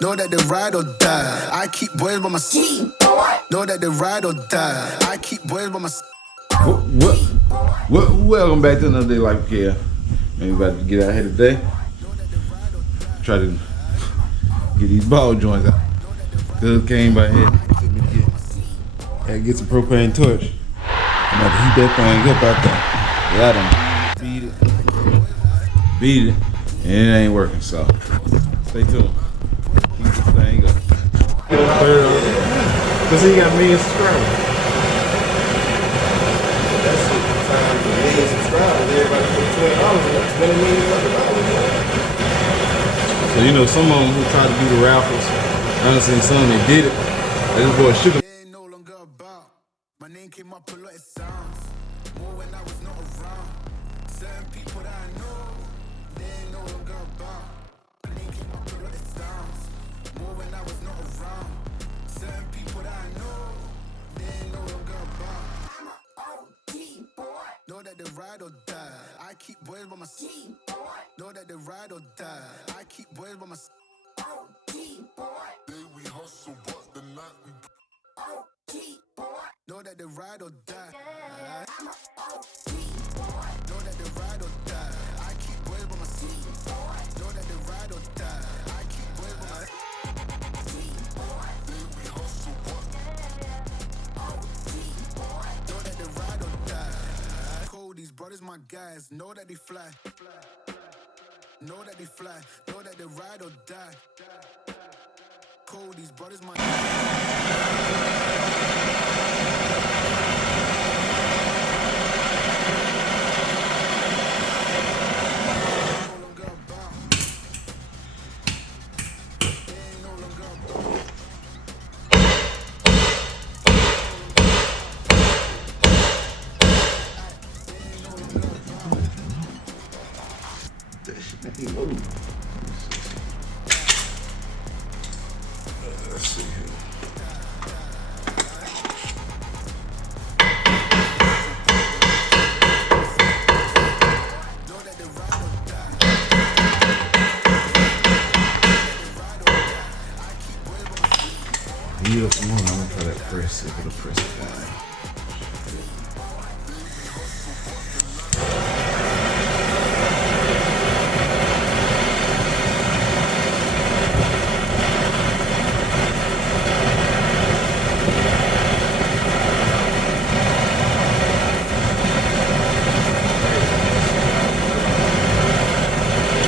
Know that they ride or die. I keep boys by my side. Know that they ride or die. I keep boys by my side. Welcome back to another day like care. Man, we about to get out here today. Try to get these ball joints out. Cuz came by here. Had to get some propane torch. I'm about to heat that thing up out there. Yeah, I done beat it, and it ain't working. So stay tuned. Heat this thing up. Cause he got million subscribers. That's it. Time for million subscribers. Everybody put $12. That's $1 million. So you know, some of them who try to do the raffles, I done seen some they did it. This boy shook him. They ain't no longer about. My name came up a lot of sounds. More when I was not around. Certain people that I know, they ain't no longer about. My name came up a lot of sounds. More when I was not around. Certain people that I know, they ain't no longer about. I'm a OG boy. Know that they ride or die. I keep boys by my side. Know that they ride or die. I keep boys by my side. OG boy. Day we hustle, but the night we OG boy. Know that they ride or die. I'm a OG boy. Know that they ride or die. I keep boys by my side. Know that they ride or die. I keep boys by my side. Day we hustle, but OG boy. Know that they ride or die. Cold, these brothers my guys. Know that they fly. Know that they fly. Know that they ride or die. Cold, these brothers my Let's see here. Heat up some more. I'm gonna try that press. See if it'll press it down.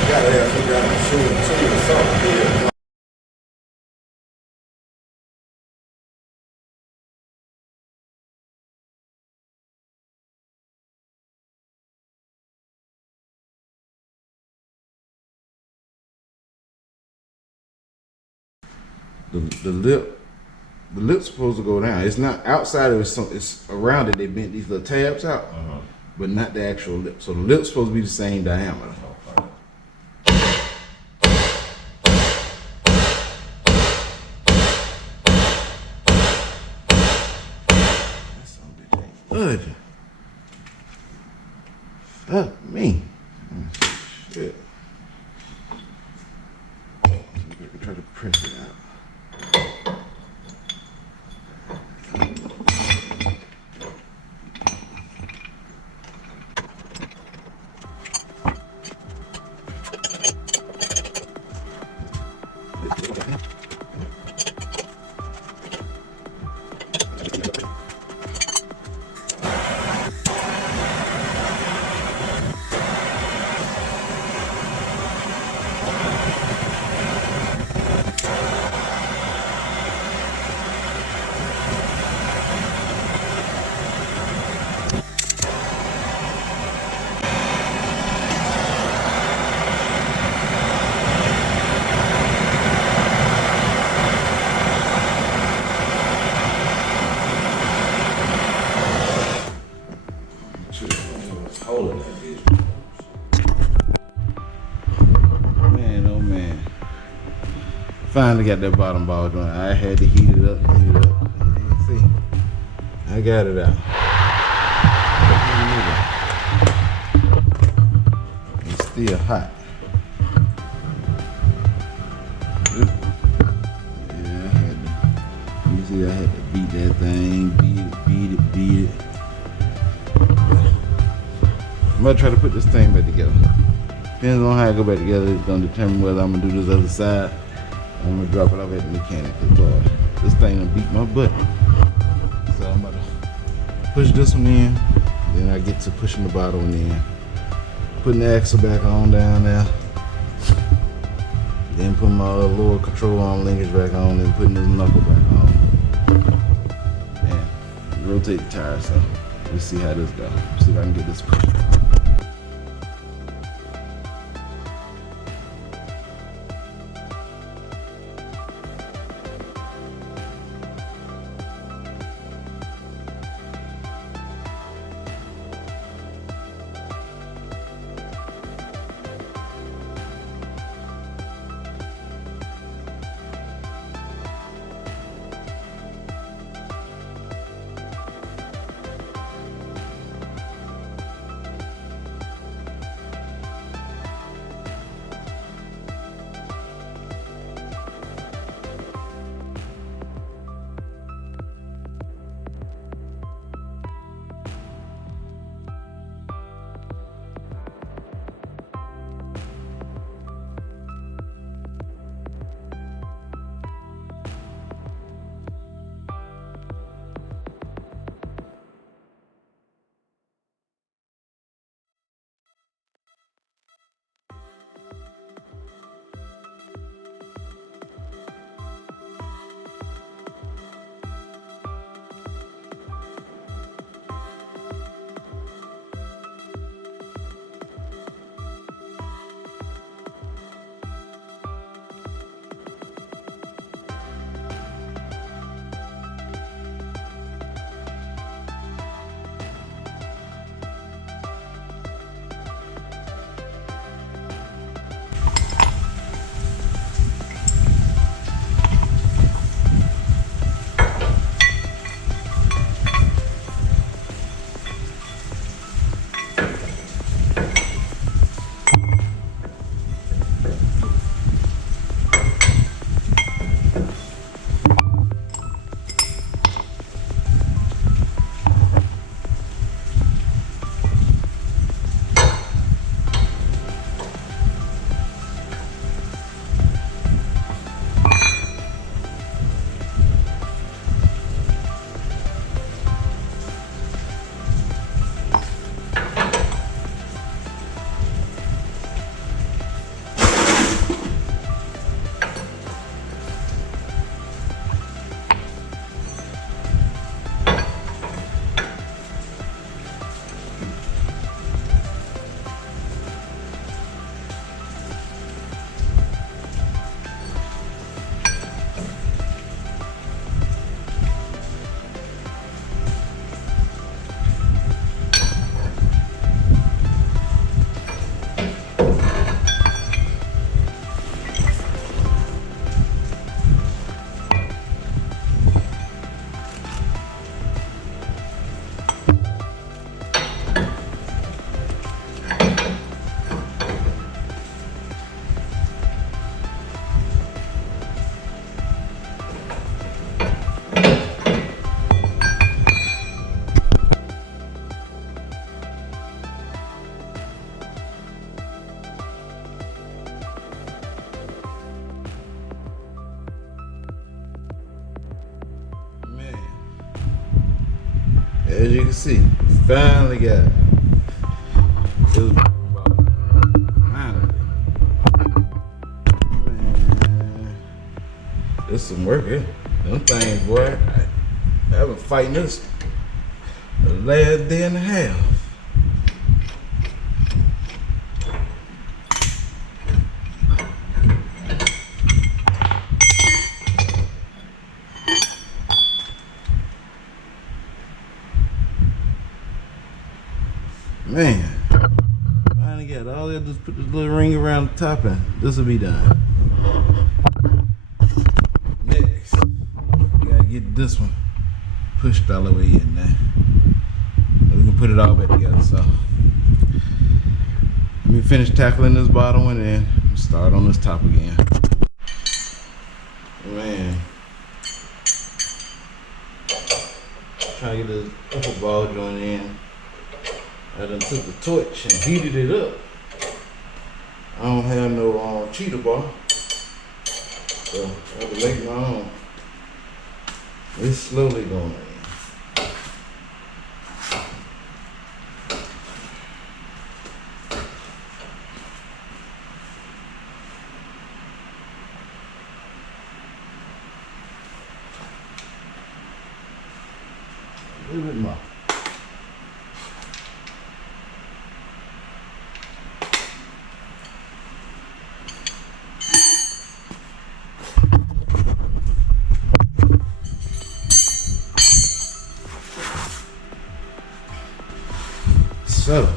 Gotta have some kind of shooting or something. Yeah. The lip's supposed to go down. It's not outside of it. It's around it. They bent these little tabs out, but not the actual lip. So the lip's supposed to be the same diameter. Good. Fuck me. Shit. Try to press it out. Holding that bitch. Man, oh man. Finally got that bottom ball joint. I had to heat it up. See, I got it out. It's still hot. You see, I had to beat that thing, beat it. I'm gonna try to put this thing back together. Depends on how I go back together. It's gonna determine whether I'm gonna do this other side. I'm gonna drop it off at the mechanic, cause boy, this thing done beat my butt. So I'm about to push this one in, then I get to pushing the bottom one in, putting the axle back on down there, then putting my lower control arm linkage back on, and putting this knuckle back on. And rotate the tire, so we'll see how this goes. See if I can get this pushed. As you can see, finally got it. It was finally. Man, this some work here. Them things, boy. I've been fighting this the last day and a half. Man, finally got all that. Just put this little ring around the top and this will be done. Next, we gotta get this one pushed all the way in there. We can put it all back together. So, let me finish tackling this bottom one and start on this top again. Man. Trying to get this upper ball joint in. I done took the torch and heated it up. I don't have no cheetah bar, so I have to make my own. It's slowly going in. A little bit more. So,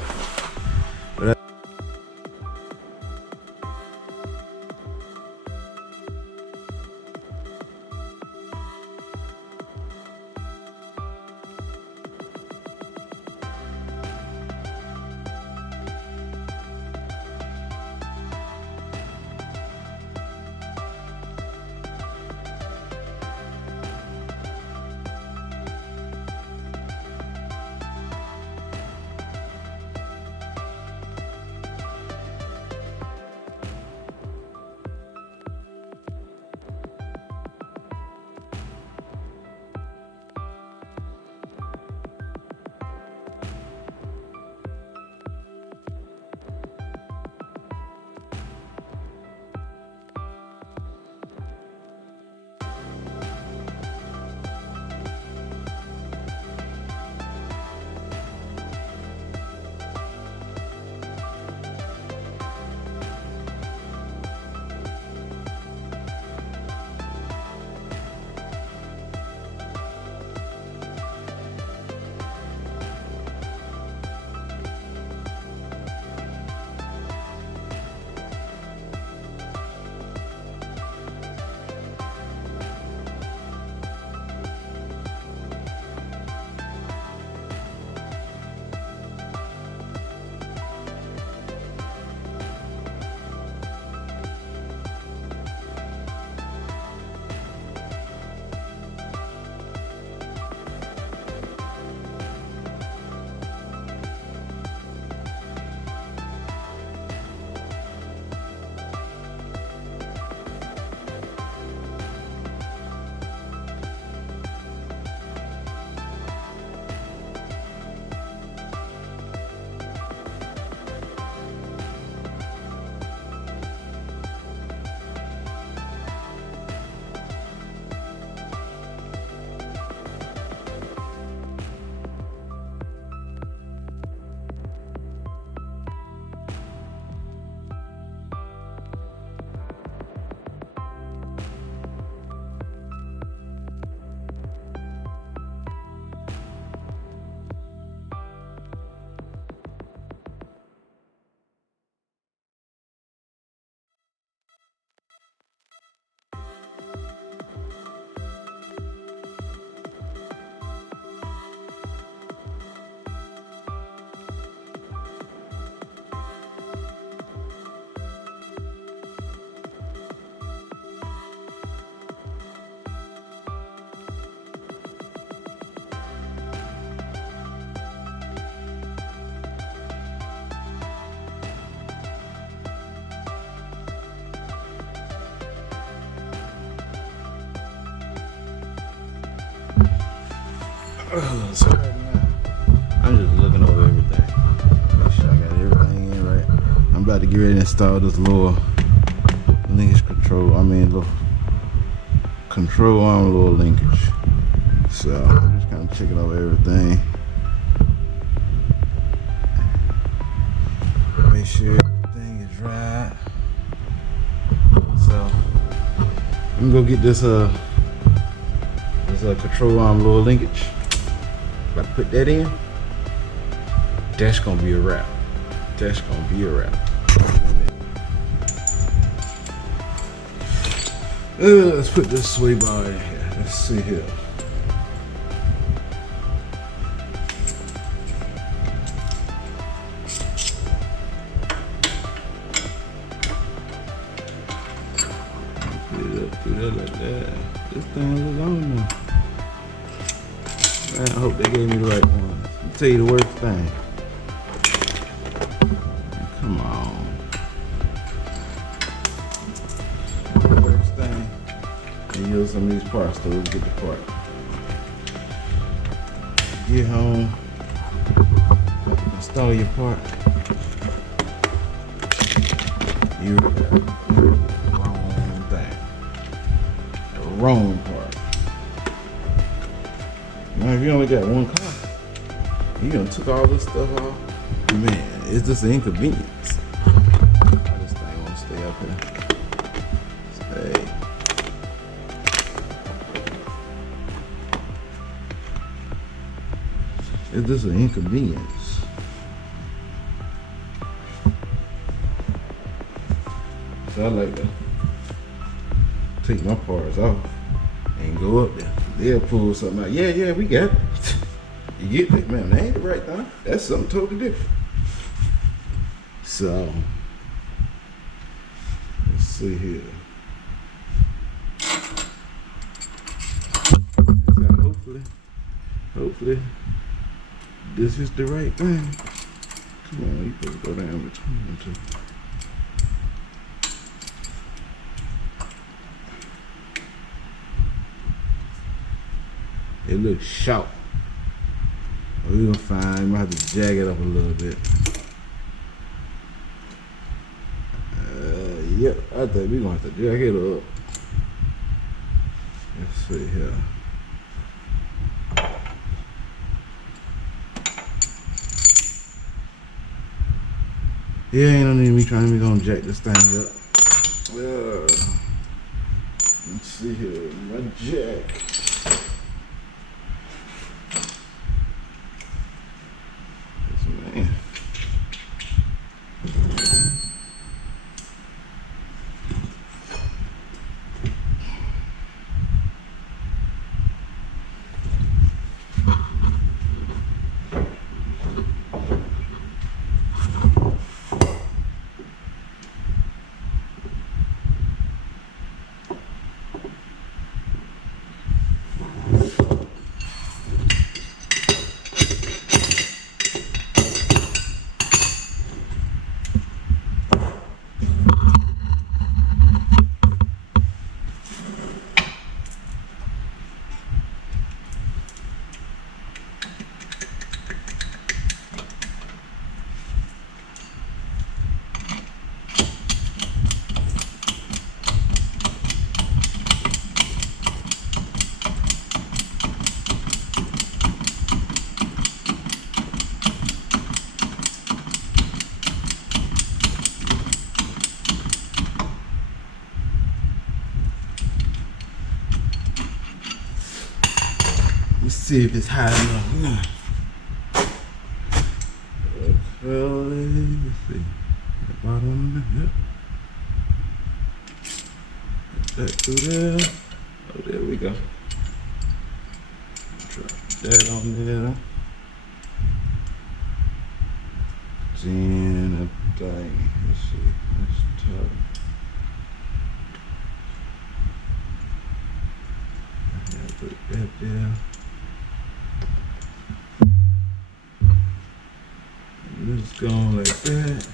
so right now, I'm just looking over everything. Make sure I got everything in right. I'm about to get ready to install this little linkage control. Little control arm, little linkage. So I'm just kind of checking over everything. Make sure everything is right. So I'm gonna go get this control arm, little linkage. About to put that in. That's gonna be a wrap. That's gonna be a wrap. Let's put this sway bar in here. Let's see here. through there like that. This thing look on now. Man, I hope they gave me the right one. I'll tell you the worst thing. Come on. The worst thing. And use some of these parts so we can get the part. Get home. Install your part. You got the wrong thing. The wrong part. Now, if you only got one car, you done took all this stuff off. Man, it's just an inconvenience. This thing won't stay up here. Stay. It's just an inconvenience. So I like to take my parts off and go up there. They'll pull something out. Yeah, we got it. You get that, man, that ain't the right thing. That's something totally different. So, let's see here. So hopefully, this is the right thing. Come on, you better go down between them two. It looks sharp. We're gonna find, we might have to jag it up a little bit. Yep, I think we're gonna have to jag it up. Let's see here. Yeah, ain't no need me trying to be gonna jack this thing up. Let's see here, my jack. Man. Let's see if it's high enough now. Let's see. The bottom, yep. Put that through there. Oh, there we go. Drop that on there. Then a thing. Let's see. Let's top. Put that there. Just going like that.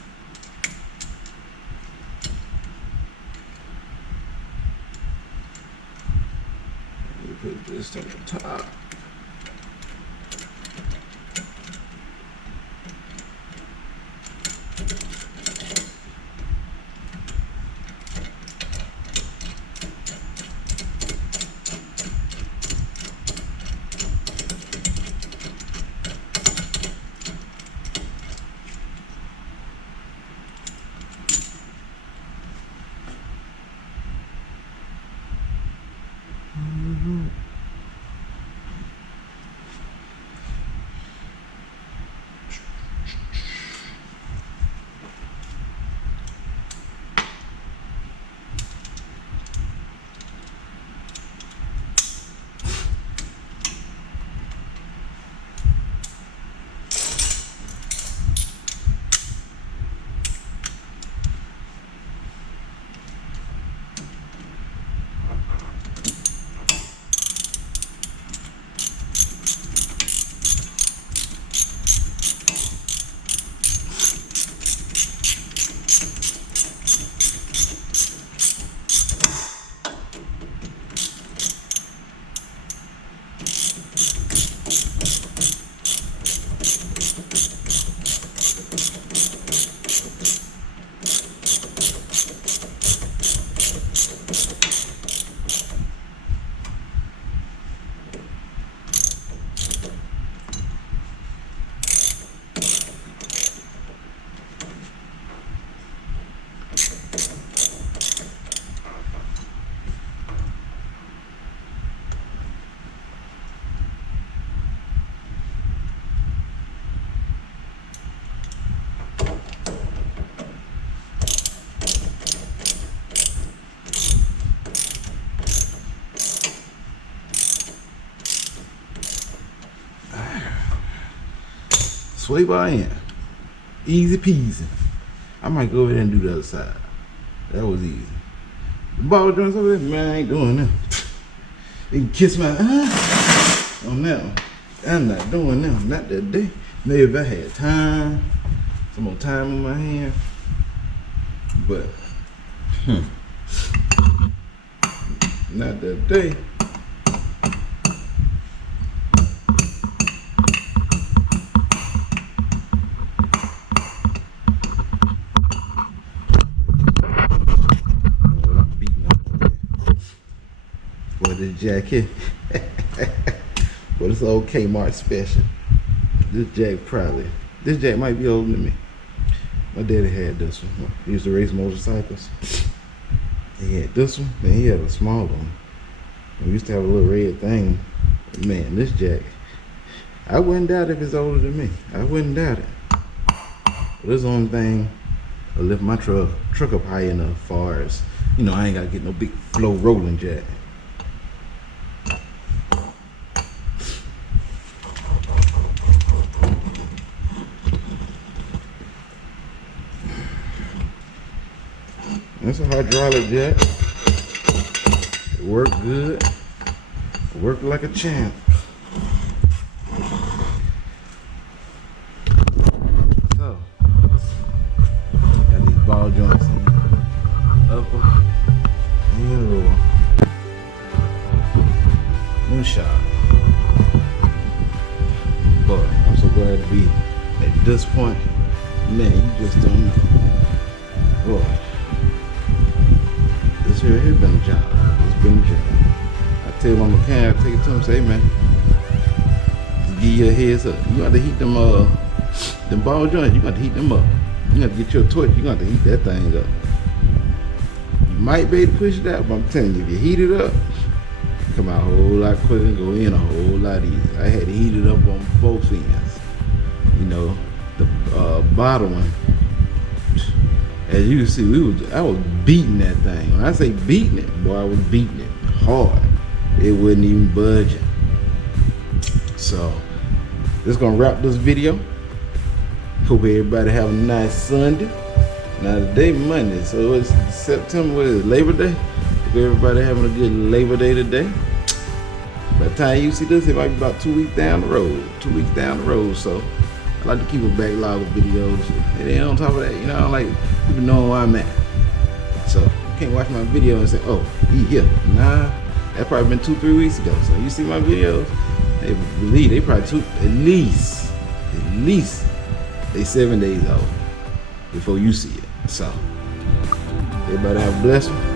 And put this on the top. sway bar in. Easy peasy. I might go over there and do the other side. That was easy. The ball joints over there, man, I ain't doing that. You can kiss my on that one. I'm not doing them, not that day. Maybe if I had time, some more time on my hand. But not that day. Boy, this jacket. But it's old Kmart special. This jack might be older than me. My daddy had this one. He used to race motorcycles. He had this one, then he had a smaller one. We used to have a little red thing. Man, this jack, I wouldn't doubt if it's older than me. I wouldn't doubt it. But this only thing will lift my truck up high enough as far as, you know, I ain't gotta get no big flow rolling jack. That's a hydraulic jack. It worked good. It worked like a champ. So, got these ball joints in the upper and lower. One shot. But I'm so glad to be at this point. Man, you just don't know. Boy. This here has been a job. It's been a job. I tell my mechanic, I take it to him, say, hey, man, just give you a heads up. You got to heat them ball joints. You got to heat them up. You got to get your torch. You got to heat that thing up. You might be able to push it out, but I'm telling you, if you heat it up, it come out a whole lot quicker and go in a whole lot easier. I had to heat it up on both ends. You know, the bottom one. As you can see, I was beating that thing. When I say beating it, boy, I was beating it hard. It wasn't even budging. So, this gonna wrap this video. Hope everybody have a nice Sunday. Now today Monday, so it's September, what is it, Labor Day? Hope everybody having a good Labor Day today. By the time you see this, it might be about 2 weeks down the road. 2 weeks down the road, so I like to keep a backlog of videos. And then on top of that, you know, I like people knowing where I'm at. So you can't watch my video and say, oh, he here. Nah, that probably been 2-3 weeks ago. So you see my videos, they believe they probably took at least they 7 days old before you see it. So everybody have a blessed one.